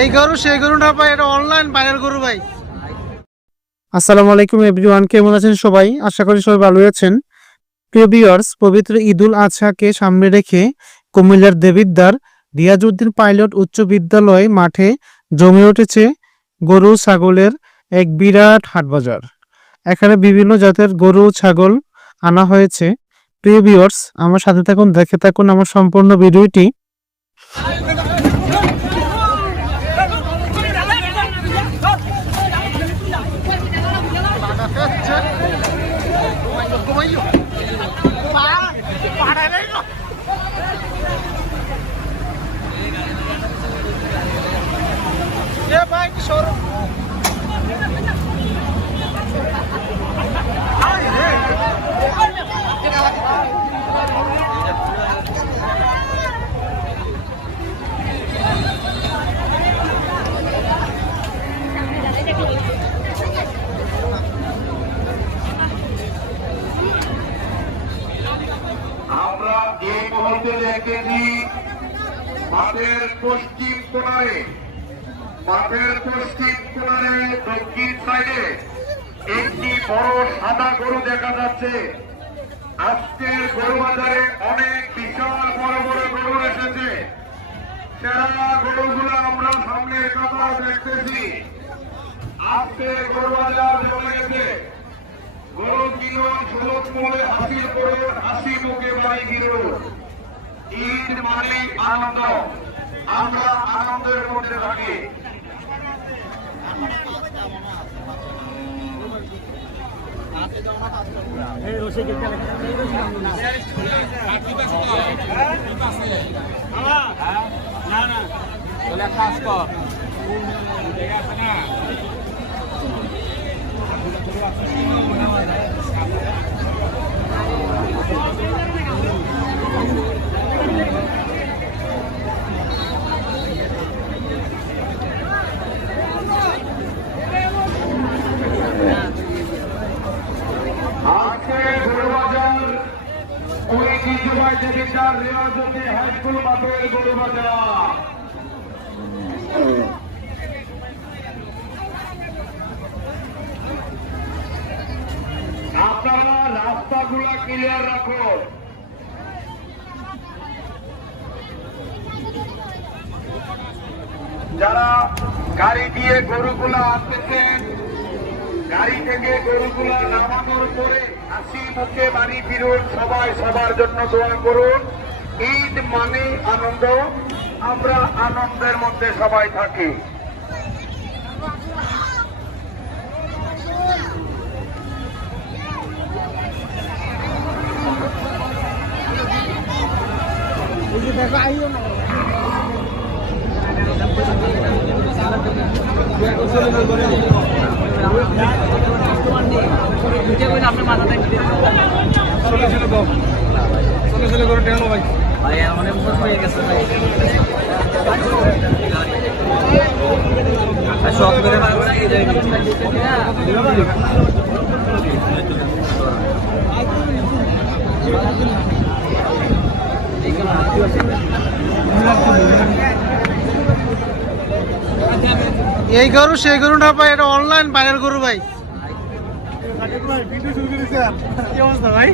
এই গরু সেই গরু না ভাই, এটা অনলাইন বাইরের গরু ভাই। আসসালামু আলাইকুম এভরিওয়ান, কেমন আছেন সবাই? আশা করি সবাই ভালো আছেন। প্রিয় ভিউয়ার্স, পবিত্র ঈদুল আজহাকে সামনে রেখে কুমিল্লার দেবিদ্বার রিয়াজউদ্দিন পাইলট উচ্চ বিদ্যালয় মাঠে জমে উঠেছে গরু ছাগলের এক বিরাট হাটবাজার। এখানে বিভিন্ন জাতের গরু ছাগল আনা হয়েছে। প্রিয় ভিউয়ার্স, আমার সাথে থাকুন, দেখে থাকুন আমার সম্পূর্ণ ভিডিওটি। আমরা এই মুহূর্তে দেখতেছি মাঠের পশ্চিম কোণারে দক্ষিণ সাইডে একটি বড় সাদা গরু দেখা যাচ্ছে। আজকের গরু বাজারে অনেক বিশাল বড় বড় গরু এসেছে। সেরা গরুগুলো আমরা সামনের কাতার দেখতেছি। আজকের গরু বাজার জমে গেছে। গরু কিনুন, সুলভ মূল্যে হাসিল করুন, হাসি মুখে বাড়ি কিনুন। ঈদ মানে আনন্দ, আমরা আনন্দের মধ্যে থাকি। হাইস্কুল মাঠের গরু বাজার। আপনারা রাস্তাগুলা ক্লিয়ার রাখুন। যারা গাড়ি দিয়ে গরুগুলা আনতেছেন, গাড়ি থেকে গরুগুলা নামানোর পরে হাসি মুখে বাড়ি ফিরুন। সবাই সবার জন্য দোয়া করুন। ঈদ মানে আনন্দ, আমরা আনন্দের মধ্যে সবাই থাকি। এই গরু সেই গরু না ভাই, এটা অনলাইন বাইরের গরু ভাই। ভাই